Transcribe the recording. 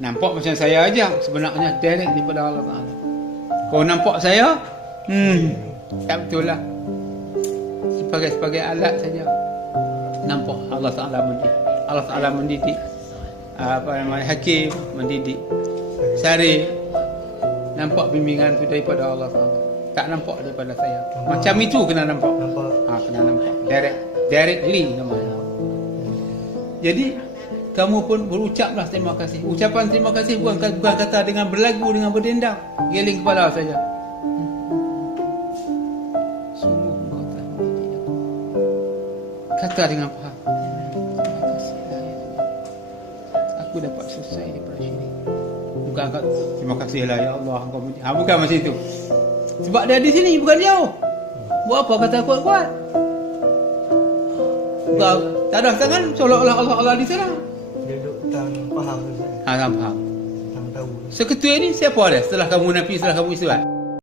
Nampak macam saya aja, sebenarnya direct daripada Allah Ta'ala. Kau nampak saya, tak betul lah. Sebagai alat saja. Nampak Allah Ta'ala mendidik. Allah Ta'ala mendidik. Hakim mendidik. Syarif. Nampak bimbingan itu daripada Allah Ta'ala. Tak nampak daripada saya. Macam itu kena nampak. Kena nampak. Directly namanya. Jadi kamu pun berucaplah terima kasih. Ucapan terima kasih bukan kata dengan berlagu, dengan berdendang, geling kepala saja. Sungguh engkau telah mendidik aku. Kata dengan faham. Terima kasih ya Allah. Aku dapat selesai daripada syirik. Bukan kata terima kasihlah ya Allah engkau mendidik. Bukan macam itu. Sebab dia di sini, bukan jauh. Buat apa kata kuat-kuat? Bukan, tak ada tangan seolah-olah Allah di sana. Dia duduk tak faham. Tak faham. Tak tahu. Seketua ni siapa dia? Setelah kamu Nabi, setelah kamu Islam.